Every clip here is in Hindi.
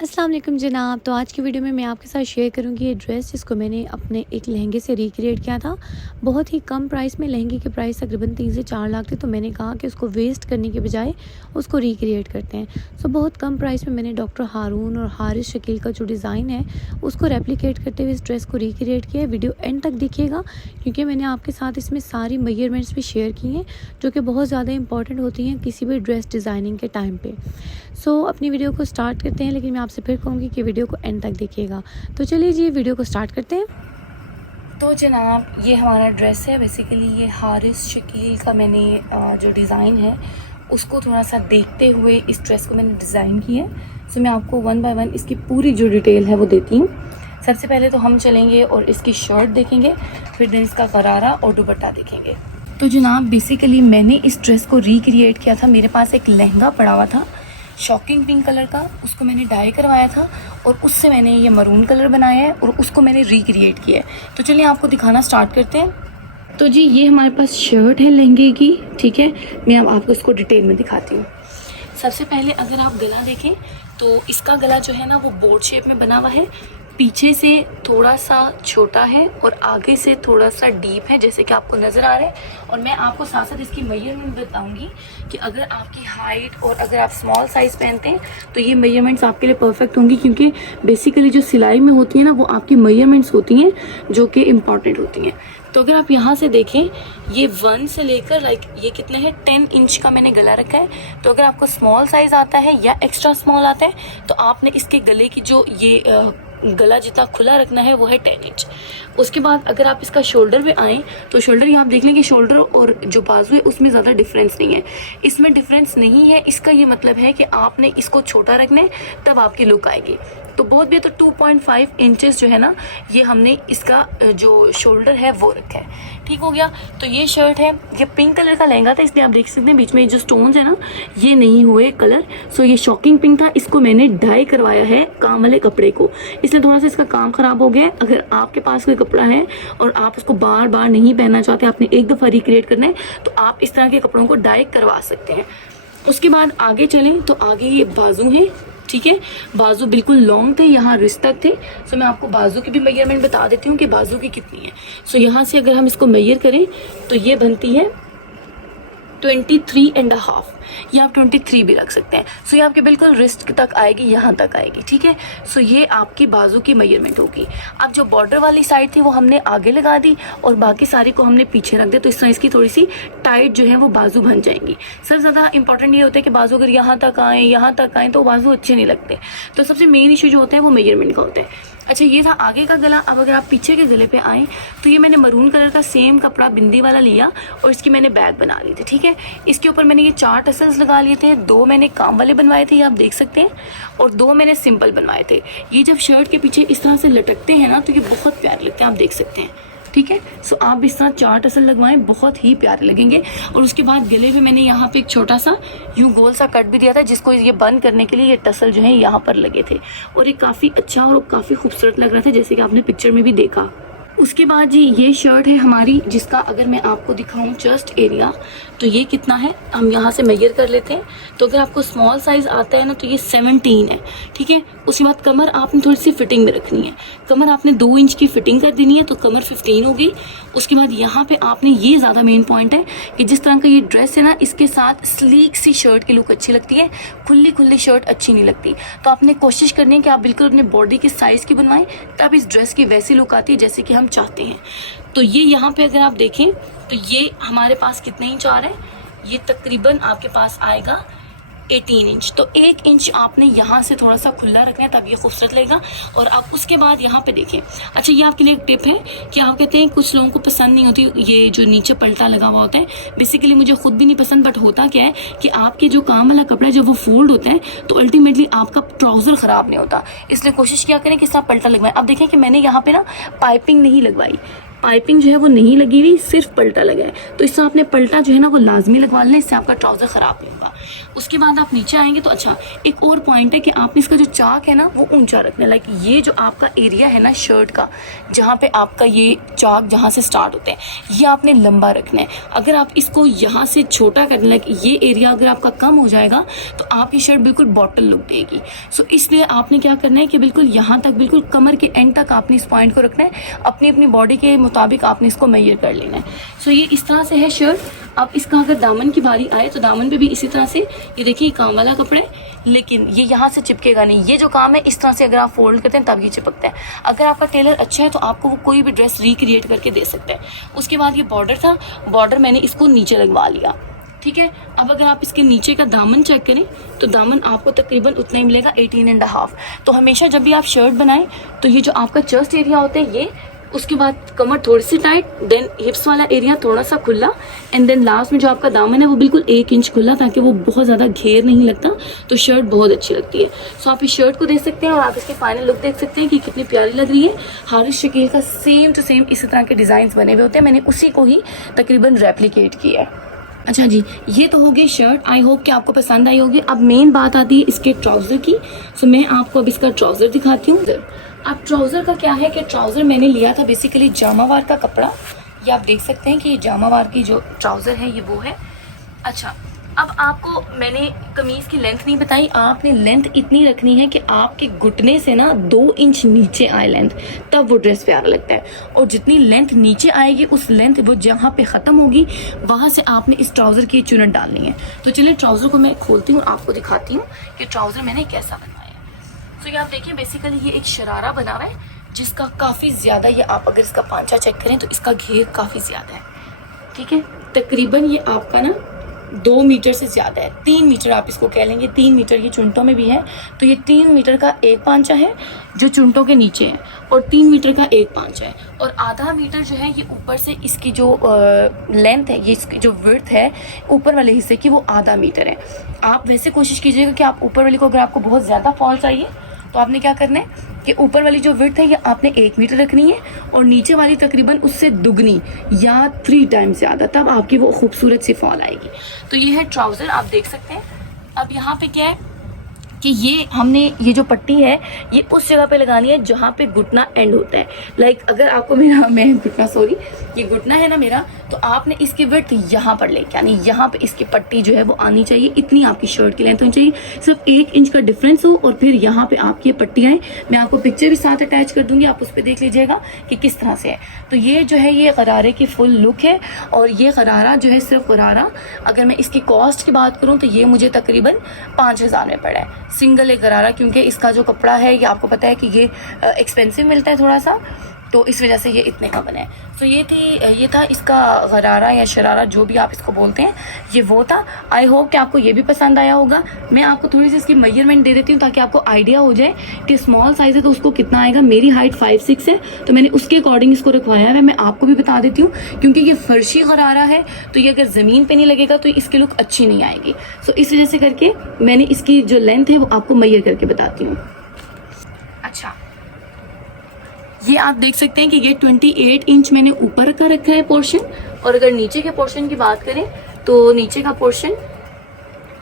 अस्सलाम वालेकुम जनाब। तो आज की वीडियो में मैं आपके साथ शेयर करूंगी ये ड्रेस जिसको मैंने अपने एक लहंगे से रिक्रिएट किया था। बहुत ही कम प्राइस में, लहंगे की प्राइस तकरीबन 3 से 4 लाख थी। तो मैंने कहा कि उसको वेस्ट करने के बजाय उसको रिक्रिएट करते हैं। सो बहुत कम प्राइस में मैंने डॉक्टर हारून और हारिस शकील का जो डिज़ाइन है उसको रेप्लिकेट करते हुए इस ड्रेस को रिक्रिएट किया है। वीडियो एंड तक देखिएगा क्योंकि मैंने आपके साथ इसमें सारी मेजरमेंट्स भी शेयर की हैं जो कि बहुत ज़्यादा इंपॉर्टेंट होती हैं किसी भी ड्रेस डिज़ाइनिंग के टाइम पे। सो अपनी वीडियो को स्टार्ट करते हैं, लेकिन मैं आपसे फिर कहूँगी कि वीडियो को एंड तक देखिएगा। तो चलिए जी वीडियो को स्टार्ट करते हैं। तो जनाब ये हमारा ड्रेस है। बेसिकली ये हारिस शकील का मैंने जो डिज़ाइन है उसको थोड़ा सा देखते हुए इस ड्रेस को मैंने डिज़ाइन किया है। सो मैं आपको वन बाय वन इसकी पूरी जो डिटेल है वो देती हूँ। सबसे पहले तो हम चलेंगे और इसकी शर्ट देखेंगे, फिर दिन इसका गरारा और दुपट्टा देखेंगे। तो जनाब बेसिकली मैंने इस ड्रेस को रिक्रिएट किया था। मेरे पास एक लहंगा पड़ा हुआ था शॉकिंग पिंक कलर का, उसको मैंने डाई करवाया था और उससे मैंने ये मरून कलर बनाया है और उसको मैंने रिक्रिएट किया है। तो चलिए आपको दिखाना स्टार्ट करते हैं। तो जी ये हमारे पास शर्ट है लहंगे की, ठीक है। मैं अब आपको इसको डिटेल में दिखाती हूँ। सबसे पहले अगर आप गला देखें तो इसका गला जो है ना वो बोर्ड शेप में बना हुआ है। पीछे से थोड़ा सा छोटा है और आगे से थोड़ा सा डीप है, जैसे कि आपको नज़र आ रहा है। और मैं आपको साथ साथ इसकी मेजरमेंट बताऊंगी कि अगर आपकी हाइट और अगर आप स्मॉल साइज़ पहनते हैं तो ये मेजरमेंट्स आपके लिए परफेक्ट होंगी, क्योंकि बेसिकली जो सिलाई में होती है ना वो आपकी मेजरमेंट्स होती हैं जो कि इम्पॉर्टेंट होती हैं। तो अगर आप यहाँ से देखें ये 1 से लेकर ये कितने हैं 10 इंच का मैंने गला रखा है। तो अगर आपको स्मॉल साइज़ आता है या एक्स्ट्रा स्मॉल आता है तो आपने इसके गले की जो ये गला जितना खुला रखना है वो है 10 इंच। उसके बाद अगर आप इसका शोल्डर पे आएँ तो शोल्डर यहाँ आप देख लें कि शोल्डर और जो बाजू है उसमें ज़्यादा डिफरेंस नहीं है। इसमें डिफरेंस नहीं है, इसका ये मतलब है कि आपने इसको छोटा रखना है तब आपकी लुक आएगी। तो बहुत भी तो 2.5 इंचेस जो है ना ये हमने इसका जो शोल्डर है वो रखा है। ठीक हो गया। तो ये शर्ट है, ये पिंक कलर का लहंगा था इसलिए आप देख सकते हैं बीच में जो स्टोन्स है ना ये नहीं हुए कलर। सो ये शॉकिंग पिंक था, इसको मैंने डाई करवाया है काम वाले कपड़े को, इसलिए थोड़ा सा इसका काम खराब हो गया है। अगर आपके पास कोई कपड़ा है और आप उसको बार बार नहीं पहनना चाहते, आपने एक दफ़ा रिक्रिएट करना है तो आप इस तरह के कपड़ों को डाई करवा सकते हैं। उसके बाद आगे चलें तो आगे ये बाजू है, ठीक है। बाजू बिल्कुल लॉन्ग थे, यहाँ रिस्ट तक थे। सो मैं आपको बाजू की भी मेजरमेंट बता देती हूँ कि बाजू की कितनी है। सो यहाँ से अगर हम इसको मेजर करें तो ये बनती है 23.5 या आप 23 भी रख सकते हैं। सो ये आपके बिल्कुल रिस्ट तक आएगी, यहाँ तक आएगी, ठीक है। सो ये आपकी बाजू की मेजरमेंट होगी। अब जो बॉर्डर वाली साइड थी वो हमने आगे लगा दी और बाकी सारी को हमने पीछे रख दिया। तो इस तरह इसकी थोड़ी सी टाइट जो है वो बाजू बन जाएंगी। सबसे ज़्यादा इंपॉर्टेंट ये होता है कि बाजू अगर यहाँ तक आएँ तो बाजू अच्छे नहीं लगते। तो सबसे मेन इशू जो होता है वो मेजरमेंट का होता है। अच्छा ये था आगे का गला। अब अगर आप पीछे के गले पे आएँ तो ये मैंने मरून कलर का सेम कपड़ा बिंदी वाला लिया और इसकी मैंने बैग बना ली थी, ठीक है। इसके ऊपर मैंने ये 4 टसल्स लगा लिए थे, 2 मैंने काम वाले बनवाए थे, ये आप देख सकते हैं, और 2 मैंने सिंपल बनवाए थे। ये जब शर्ट के पीछे इस तरह से लटकते हैं ना तो ये बहुत प्यारे लगते हैं, आप देख सकते हैं, ठीक है। सो आप भी इस तरह 4 टसल लगवाएं, बहुत ही प्यारे लगेंगे। और उसके बाद गले में मैंने यहाँ पे एक छोटा सा यूं गोल सा कट भी दिया था जिसको ये बंद करने के लिए ये टसल जो है यहाँ पर लगे थे और ये काफ़ी अच्छा और काफ़ी खूबसूरत लग रहा था, जैसे कि आपने पिक्चर में भी देखा। उसके बाद जी ये शर्ट है हमारी, जिसका अगर मैं आपको दिखाऊं चेस्ट एरिया तो ये कितना है हम यहाँ से मेजर कर लेते हैं। तो अगर आपको स्मॉल साइज़ आता है ना तो ये 17 है, ठीक है। उसके बाद कमर आपने थोड़ी सी फिटिंग में रखनी है, कमर आपने 2 इंच की फिटिंग कर देनी है तो कमर 15 होगी। उसके बाद यहाँ पे आपने ये ज़्यादा मेन पॉइंट है कि जिस तरह का ये ड्रेस है ना इसके साथ स्लीक सी शर्ट की लुक अच्छी लगती है, खुली खुली शर्ट अच्छी नहीं लगती। तो आपने कोशिश करनी है कि आप बिल्कुल अपने बॉडी के साइज़ की बनवाएं, तब इस ड्रेस की वैसी लुक आती है जैसे कि हम चाहते हैं। तो ये यहाँ पे अगर आप देखें तो ये हमारे पास कितने इंच आ रहे हैं, ये तकरीबन आपके पास आएगा 18 इंच। तो 1 इंच आपने यहाँ से थोड़ा सा खुला रखना है तब ये खूबसूरत लगेगा। और आप उसके बाद यहाँ पे देखें। अच्छा ये आपके लिए एक टिप है कि आप कहते हैं कुछ लोगों को पसंद नहीं होती ये जो नीचे पलटा लगा हुआ होता है, बेसिकली मुझे खुद भी नहीं पसंद, बट होता क्या है कि आपके जो काम वाला कपड़ा है जब वो फोल्ड होता है तो अल्टीमेटली आपका ट्राउज़र ख़राब नहीं होता, इसलिए कोशिश किया करें कि इस तरह पलटा लगवाएं। अब देखें कि मैंने यहाँ पे ना पाइपिंग नहीं लगवाई, पाइपिंग जो है वो नहीं लगी हुई, सिर्फ पलटा लगा है। तो इससे आपने पलटा जो है ना वो लाजमी लगवा लेना, इससे आपका ट्राउज़र ख़राब नहीं होगा। उसके बाद आप नीचे आएंगे तो अच्छा एक और पॉइंट है कि आपने इसका जो चाक है ना वो ऊंचा रखना है। लाइक ये जो आपका एरिया है ना शर्ट का, जहाँ पे आपका ये चाक जहाँ से स्टार्ट होते हैं ये आपने लंबा रखना है। अगर आप इसको यहाँ से छोटा करने, लाइक ये एरिया अगर आपका कम हो जाएगा तो आपकी शर्ट बिल्कुल बॉटल लुक देगी। सो इसलिए आपने क्या करना है कि बिल्कुल यहाँ तक, बिल्कुल कमर के एंड तक आपने इस पॉइंट को रखना है। अपनी अपनी बॉडी के मुताबिक आपने इसको मेजर कर लेना है। सो ये इस तरह से है शर्ट। अब इसका अगर दामन की बारी आए तो दामन पे भी इसी तरह से, ये देखिए काम वाला कपड़ा है लेकिन ये यहाँ से चिपकेगा नहीं। ये जो काम है इस तरह से अगर आप फोल्ड करते हैं तब ये चिपकता है। अगर आपका टेलर अच्छा है तो आपको वो कोई भी ड्रेस रिक्रिएट करके दे सकता है। उसके बाद ये बॉर्डर था, बॉर्डर मैंने इसको नीचे लगवा लिया, ठीक है। अब अगर आप इसके नीचे का दामन चेक करें तो दामन आपको तकरीबन उतना ही मिलेगा 18.5। तो हमेशा जब भी आप शर्ट बनाएं तो ये जो आपका चेस्ट एरिया होता है ये, उसके बाद कमर थोड़ी सी टाइट, देन हिप्स वाला एरिया थोड़ा सा खुला, एंड देन लास्ट में जो आपका दामन है वो बिल्कुल 1 इंच खुला, ताकि वो बहुत ज़्यादा घेर नहीं लगता, तो शर्ट बहुत अच्छी लगती है। सो आप इस शर्ट को देख सकते हैं और आप इसके फाइनल लुक देख सकते हैं कि कितनी प्यारी लग रही है। हारिस शकील का सेम टू सेम इसी तरह के डिज़ाइन बने हुए होते हैं, मैंने उसी को ही तकरीबन रेप्लिकेट किया है। अच्छा जी, ये तो हो गई शर्ट। आई होप कि आपको पसंद आई होगी। अब मेन बात आती है इसके ट्राउज़र की। सो मैं आपको अब इसका ट्राउज़र दिखाती हूँ। अब ट्राउज़र का क्या है कि ट्राउज़र मैंने लिया था बेसिकली जामावार का कपड़ा। ये आप देख सकते हैं कि ये जामावार की जो ट्राउज़र है ये वो है। अच्छा, अब आपको मैंने कमीज़ की लेंथ नहीं बताई। आपने लेंथ इतनी रखनी है कि आपके घुटने से ना 2 इंच नीचे आए लेंथ, तब वो ड्रेस प्यारा लगता है। और जितनी लेंथ नीचे आएगी उस लेंथ वो जहाँ पे ख़त्म होगी वहाँ से आपने इस ट्राउज़र की चुनट डालनी है। तो चलिए ट्राउज़र को मैं खोलती हूँ, आपको दिखाती हूँ कि ट्राउज़र मैंने कैसा बनवाया है। तो ये आप देखिए बेसिकली ये एक शरारा बना हुआ है जिसका काफ़ी ज़्यादा, ये आप अगर इसका पांचा चेक करें तो इसका घेर काफ़ी ज़्यादा है, ठीक है। तकरीबन ये आपका ना 2 मीटर से ज़्यादा है, 3 मीटर आप इसको कह लेंगे। 3 मीटर ये चुनटों में भी है, तो ये 3 मीटर का एक पांचा है जो चुनटों के नीचे है, और 3 मीटर का एक पांचा है, और आधा मीटर जो है ये ऊपर से इसकी जो लेंथ है, ये इसकी जो विड्थ है ऊपर वाले हिस्से की वो आधा मीटर है। आप वैसे कोशिश कीजिएगा कि आप ऊपर वाली को, अगर आपको बहुत ज़्यादा फॉल चाहिए तो आपने क्या करना है कि ऊपर वाली जो विड्थ है ये आपने 1 मीटर रखनी है, और नीचे वाली तकरीबन उससे दुगनी या 3 टाइम्स ज़्यादा, तब आपकी वो खूबसूरत सी फॉल आएगी। तो ये है ट्राउज़र, आप देख सकते हैं। अब यहाँ पे क्या है कि ये हमने ये जो पट्टी है ये उस जगह पे लगानी है जहाँ पे घुटना एंड होता है। लाइक अगर आपको ये घुटना है ना मेरा, तो आपने इसकी विड्थ यहाँ पर ले, यानी यहाँ पे इसकी पट्टी जो है वो आनी चाहिए। इतनी आपकी शर्ट की लेंथ होनी चाहिए, सिर्फ 1 इंच का डिफरेंस हो, और फिर यहाँ पे आपकी ये पट्टी आए। मैं आपको पिक्चर भी साथ अटैच कर दूंगी, आप उस पर देख लीजिएगा कि किस तरह से है। तो ये जो है ये गरारे की फुल लुक है, और ये गरारा जो है सिर्फ गरारा, अगर मैं इसकी कॉस्ट की बात करूँ तो ये मुझे तकरीबन 5000 में पड़ा है सिंगल एक गरारा, क्योंकि इसका जो कपड़ा है ये आपको पता है कि ये एक्सपेंसिव मिलता है थोड़ा सा, तो इस वजह से ये इतने का बना है। तो ये था इसका गरारा या शरारा, जो भी आप इसको बोलते हैं, ये वो था। आई होप कि आपको ये भी पसंद आया होगा। मैं आपको थोड़ी सी इसकी मेजरमेंट दे देती हूँ ताकि आपको आइडिया हो जाए कि स्मॉल साइज़ है तो उसको कितना आएगा। मेरी हाइट 5'6" है, तो मैंने उसके अकॉर्डिंग इसको रखवाया है। मैं आपको भी बता देती हूँ, क्योंकि ये फर्शी गरारा है तो ये अगर ज़मीन पर नहीं लगेगा तो इसकी लुक अच्छी नहीं आएगी। सो इस वजह से करके मैंने इसकी जो लेंथ है वो आपको मेजर करके बताती हूँ। अच्छा, ये आप देख सकते हैं कि ये 28 इंच मैंने ऊपर का रखा है पोर्शन, और अगर नीचे के पोर्शन की बात करें तो नीचे का पोर्शन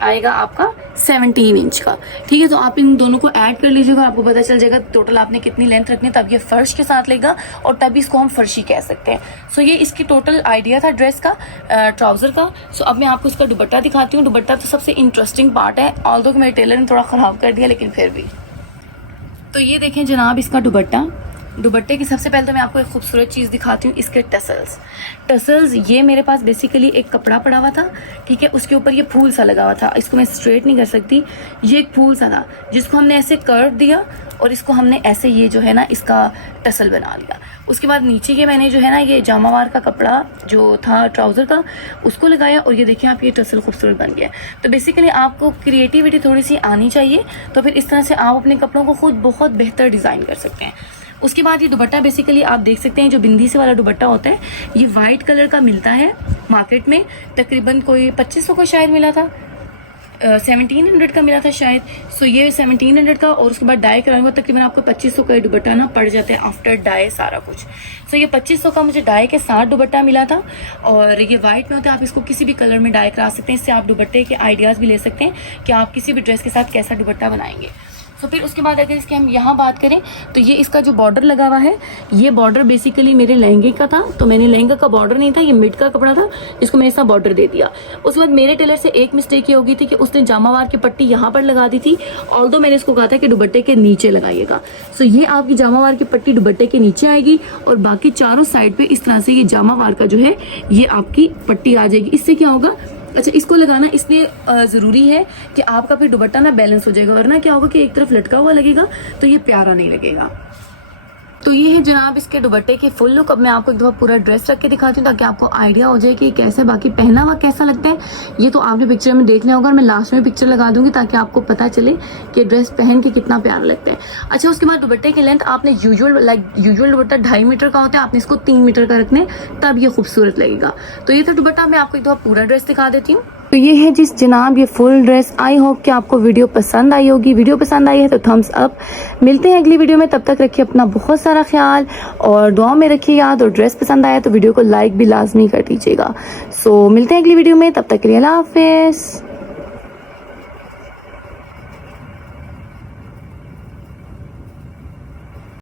आएगा आपका 17 इंच का, ठीक है। तो आप इन दोनों को ऐड कर लीजिएगा, आपको पता चल जाएगा टोटल आपने कितनी लेंथ रखनी है, तब ये फर्श के साथ लेगा और तभी इसको हम फर्शी कह सकते हैं। सो ये इसकी टोटल आइडिया था ड्रेस का, ट्राउज़र का। सो अब मैं आपको इसका दुपट्टा दिखाती हूँ। दुपट्टा तो सबसे इंटरेस्टिंग पार्ट है, ऑल्दो कि मेरे टेलर ने थोड़ा ख़राब कर दिया, लेकिन फिर भी। तो ये देखें जनाब इसका दुपट्टे की सबसे पहले तो मैं आपको एक खूबसूरत चीज़ दिखाती हूँ, इसके टसल्स। ये मेरे पास बेसिकली एक कपड़ा पड़ा हुआ था, ठीक है, उसके ऊपर ये फूल सा लगा हुआ था। इसको मैं स्ट्रेट नहीं कर सकती, ये एक फूल सा था जिसको हमने ऐसे कर्व दिया, और इसको हमने ऐसे ये जो है ना इसका टसल बना लिया। उसके बाद नीचे के मैंने जो है ना ये जामावार का कपड़ा जो था ट्राउज़र का उसको लगाया, और ये देखिए आप ये टसल खूबसूरत बन गया। तो बेसिकली आपको क्रिएटिविटी थोड़ी सी आनी चाहिए, तो फिर इस तरह से आप अपने कपड़ों को खुद बहुत बेहतर डिज़ाइन कर सकते हैं। उसके बाद ये दुपट्टा बेसिकली आप देख सकते हैं, जो बिंदी से वाला दुपट्टा होता है ये वाइट कलर का मिलता है मार्केट में, तकरीबन कोई 2500 का शायद मिला था, 1700 का मिला था शायद। सो ये 1700 का, और उसके बाद डाई कराऊंगा तकरीबन आपको 2500 का दुपट्टा ना पड़ जाता है आफ्टर डाई सारा कुछ। सो ये 2500 का मुझे डाई के साथ दुपट्टा मिला था, और ये वाइट में होता है। आप इसको किसी भी कलर में डाई करा सकते हैं, इससे आप दुपट्टे के आइडियाज़ भी ले सकते हैं कि आप किसी भी ड्रेस के साथ कैसा दुपट्टा बनाएंगे। तो फिर उसके बाद अगर इसके हम यहाँ बात करें तो ये इसका जो बॉर्डर लगा हुआ है, ये बॉर्डर बेसिकली मेरे लहंगे का था, तो मैंने लहंगा का बॉर्डर नहीं था, ये मिड का कपड़ा था, इसको मैंने इसका बॉर्डर दे दिया। उसके बाद मेरे टेलर से एक मिस्टेक ये हो गई थी कि उसने जामावार की पट्टी यहाँ पर लगा दी थी, ऑल्दो मैंने इसको कहा था कि दुपट्टे के नीचे लगाइएगा। सो ये आपकी जामावार की पट्टी दुपट्टे के नीचे आएगी, और बाकी चारों साइड पे इस तरह से ये जामावार का जो है ये आपकी पट्टी आ जाएगी। इससे क्या होगा, अच्छा इसको लगाना इसलिए ज़रूरी है कि आपका फिर दुपट्टा ना बैलेंस हो जाएगा, वरना क्या होगा कि एक तरफ लटका हुआ लगेगा तो ये प्यारा नहीं लगेगा। तो ये है जनाब इसके दुपट्टे की फुल लुक। अब मैं आपको एक दफ़ा पूरा ड्रेस रख के दिखाती हूँ ताकि आपको आइडिया हो जाए कि कैसे बाकी पहना हुआ कैसा लगता है। ये तो आपने पिक्चर में देख लिया होगा, और मैं लास्ट में पिक्चर लगा दूंगी ताकि आपको पता चले कि ड्रेस पहन के कितना प्यारा लगता है। अच्छा उसके बाद दुपट्टे की लेंथ आपने यूजुअल दुपट्टा 2.5 मीटर का होता है, आपने इसको 3 मीटर का रखना है, तब ये खूबसूरत लगेगा। तो ये था दुपट्टा, मैं आपको एक दफ़ा पूरा ड्रेस दिखा देती हूँ। तो ये है जिस जनाब ये फुल ड्रेस। आई होप कि आपको वीडियो पसंद आई होगी। वीडियो पसंद आई है तो थम्स अप। मिलते हैं अगली वीडियो में, तब तक रखिए अपना बहुत सारा ख्याल और दुआ में रखिए याद। और ड्रेस पसंद आया तो वीडियो को लाइक भी लाजमी कर दीजिएगा। सो मिलते हैं अगली वीडियो में, तब तक के लिए अल्लाह हाफिज़।